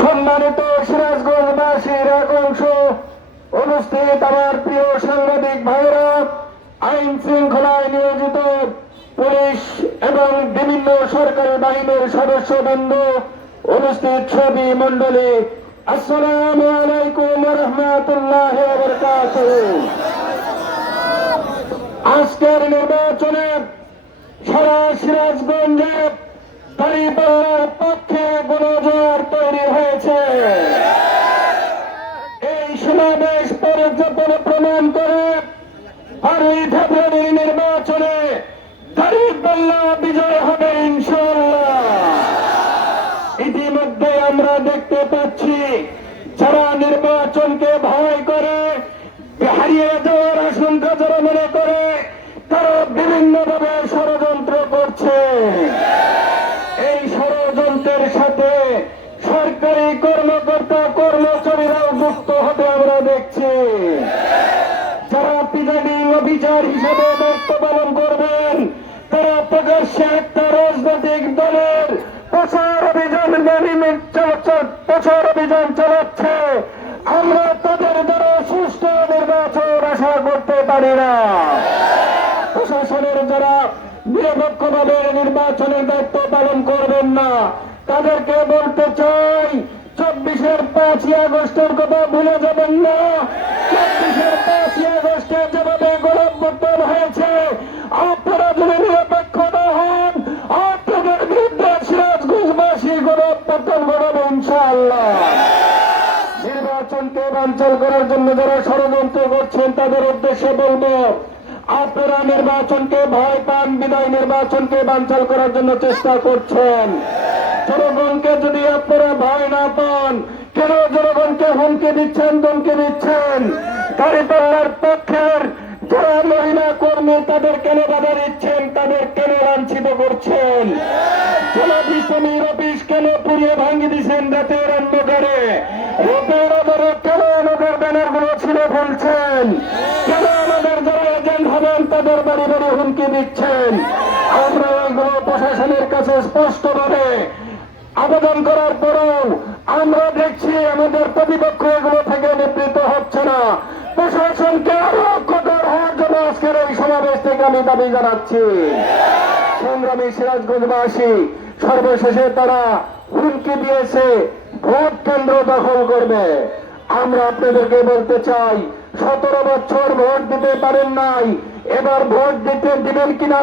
সম্মানিত সিরাজগঞ্জবাসীর এক অংশ, উপস্থিত আমার প্রিয় সাংবাদিক ভাইরা, আইন শৃঙ্খলায় নিয়োজিত পুলিশ এবং বিভিন্ন সরকারি বাহিনীর সদস্যবৃন্দ, উপস্থিত ছবি মন্ডলী, আসসালামু আলাইকুম ওয়া রাহমাতুল্লাহি ওয়া বারাকাতুহু। আজকের নির্বাচনে সারা সিরাজগঞ্জে দাঁড়িপাল্লার পক্ষে গণজোয়ার তৈরি হয়েছে। এই সমাবেশ প্রমাণ করে 12ই ফেব্রুয়ারি নির্বাচনে দাঁড়িপাল্লা বিজয় হবে ইনশাআল্লাহ। ইতিমধ্যে আমরা দেখতে পাচ্ছি যারা নির্বাচনকে ভয় করে, হারিয়ে যাওয়ার আশঙ্কা যারা মনে করে, তারা বিভিন্নভাবে ষড়যন্ত্র করছে। এই ষড়যন্ত্রের সাথে সরকারি কর্মকর্তা কর্মচারীরাও যুক্ত হতে আমরা দেখছি। যারা প্রিজাইডিং অফিসার হিসেবে দায়িত্ব পালন করবেন, তারা প্রকাশ্যে একটা রাজনৈতিক দলের প্রচার অভিযান চালাচ্ছে। আমরা তাদের দ্বারা সুষ্ঠু নির্বাচন আশা করতে পারি না। প্রশাসনের যারা নিরপেক্ষভাবে নির্বাচনের দায়িত্ব পালন করবেন না, তাদেরকে বলতে চাই, 24-এর 5ই আগস্টের কথা ভুলে যাবেন না। 24-এর 5ই আগস্টে যেভাবে গণঅভ্যুত্থান হয়েছে, আপনারা যদি নিরপেক্ষ না হন, আপনাদের বিরুদ্ধে সিরাজগঞ্জবাসী গণঅভ্যুত্থান ঘটাবে ইনশাআল্লাহ। নির্বাচনকে বানচাল করার জন্য যারা ষড়যন্ত্র করছেন, তাদের উদ্দেশ্যে বলবো, আপনারা নির্বাচনকে ভয় পান বিদায় নির্বাচনকে বানচাল করার জন্য চেষ্টা করছেন। জনগণকে যদি আপনারা ভয় না পান, কেন জনগণকে হুমকি দিচ্ছেন, ধমকি দিচ্ছেন? দাঁড়িপাল্লার পক্ষের যারা মহিলা কর্মী, তাদের কেন বাধা দিচ্ছেন, তাদের কেন লাঞ্ছিত করছেন? জেলাধিকারীর অফিস কেন পুড়িয়ে ভাঙিয়ে দিচ্ছেন রাতের অন্ধকারে? রাতের আধারে কেন আমাদের ব্যানারগুলো ছিঁড়ে ফেলছেন? কেন আমাদের যারা এজেন্ট হবেন তাদের বাড়ি বাড়ি হুমকি দিচ্ছেন? আমরা এগুলো প্রশাসনের কাছে স্পষ্টভাবে আবেদন করার পরেও আমরা দেখছি আমাদের প্রতিপক্ষ এগুলো থেকে নিবৃত্ত হচ্ছে না। প্রশাসনকে আরো কঠোর হওয়ার জন্য আজকের এই সমাবেশ থেকে আমি দাবি জানাচ্ছি। সংগ্রামী সিরাজগঞ্জবাসী, সর্বশেষে তারা হুমকি দিয়েছে ভোট কেন্দ্র দখল করবে। আমরা আপনাদেরকে বলতে চাই, 17 বছর ভোট দিতে পারেন নাই, এবার ভোট দিতে দিবেন কিনা